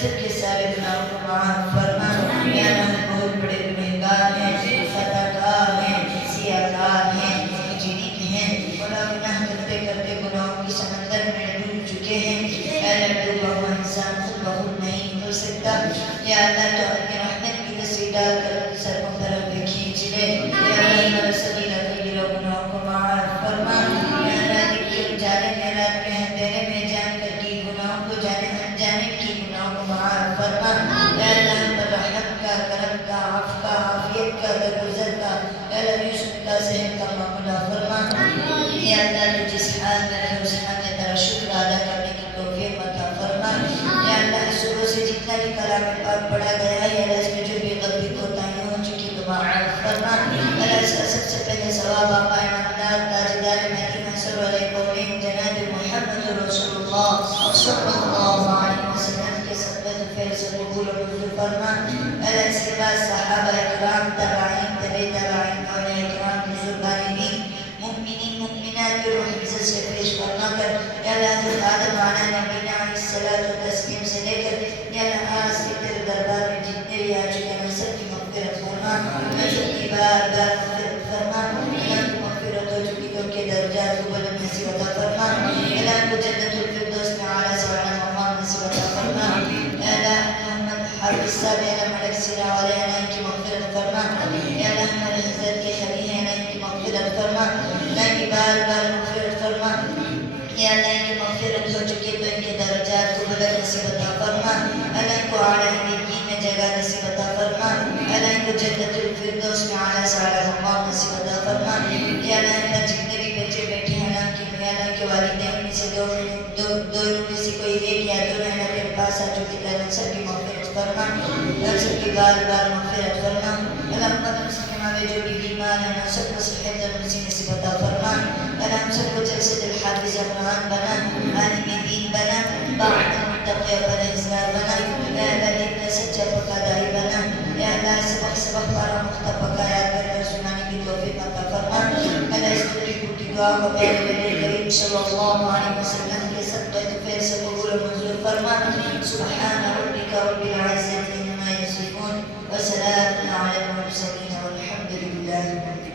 سب کے سارے گناہوں کو معاف فرما یا اللہ ہم بہت بڑے گنہگار ہیں خطا کار ہیں سیاہ کار ہیں مجرم ہیں بڑا گناہ کرتے کرتے گناہوں کی سمندر میں ڈوب چکے ہیں اے اللہ ڈوبا ہوا انسان خود بخود نہیں نکل سکتا یا اللہ تو اپنی رحمت کی تصویر ڈال کر سر کو طرف پہ کھینچ لے یا اللہ ہمارا صغیرہ کبیرہ گناہوں کو معاف فرما یا اللہ دن جانے میں رات میں اندھیرے میں جان کر کی گناہوں کو جانے انجانے کی گناہوں کو معاف فرما یا اللہ ہم پر رحمت کا کرم کا عفو کا عافیت کا درگزر کا یا اللہ یوسف کا صحت کا معاملہ فرما یا اللہ تو جس حال میں رہے اس حال میں تیرا شکر ادا کرنے کی توفیق عطا فرما یا اللہ صبح سے جتنا بھی کلام پاک پڑھا گیا ہے یا اللہ اس میں جو بھی غلطی کوتاہی ہو چکی تو معاف فرما اللہ اس کا سب سے پہلے ثواب آقا انعامدار تاجدار مدینہ صلی اللہ علیہ وسلم جناب محمد رسول اللہ صلی اللہ علیہ وسلم کے صحبت فیل سے قبول و منظور فرما اللہ اس کے بعد صحابہ اکرام تابعین تبع تابعین اولیاء اکرام بزرگان دین مؤمنین مؤمنات کی روح عزت سے پیش فرما کر یا اللہ حضرت آدم علیہ نبینا علیہ الصلوۃ والتسلیم سے لے کر یا اللہ آج کے تیرے دربار میں جتنے بھی آ چکے ہیں سب کی مغفرت فرما سب کی بار بار مغفرت فرما اللہ کی مغفرت ہو چکی ان کے درجات کو بلند نصیب عطا فرما اللہ کو جنت الفردوس میں اعلیٰ سے اعلیٰ مقام نصیب عطا فرما اللہ محمد حافظ صاحب یا اللہ ملک سیرہ والے اللہ کی مغفرت فرما یا اللہ ہمارے حضرت کے خلیل ہیں اللہ کی مغفرت فرما اللہ کی بار بار مغفرت فرما یا اللہ کی مغفرت ہو چکی تو ان کے درجات کو بلند نصیب عطا فرما اللہ کو اعلیٰ علین میں جگہ نصیب عطا فرما اللہ کو جنت الفردوس میں اعلیٰ سے اعلیٰ مقام نصیب عطا فرما یا اللہ جتنے بھی بچے بیٹھے ہیں اللہ کے والدین میں سے دونوں میں سے کوئی ایک یا دونوں اللہ کے پاس آ چکے ہیں سب کی مغفرت فرما اور سب کی بار بار مغفرت فرما اللہ محمد مسلم ہمارے جو بھی بیمار ہیں سب کو صحت اور نصیب عطا فرما اللہ ہم سب کو جلسۃ الحافظ قرآن بنا عالم دین بنا باعث متقی و پرہیزگار بنا یا اللہ دین کا سچا پکا دائی بنا یا اللہ سبق پارا مختہ پکا یاد کر کر سنانے کی توفیق عطا فرما اللہ اس ٹوٹی دعا کو پیارے نبی کریم صلی اللہ علیہ وسلم کے صدقے فیض سے قبول و منظور فرما سبحان ربک رب العزت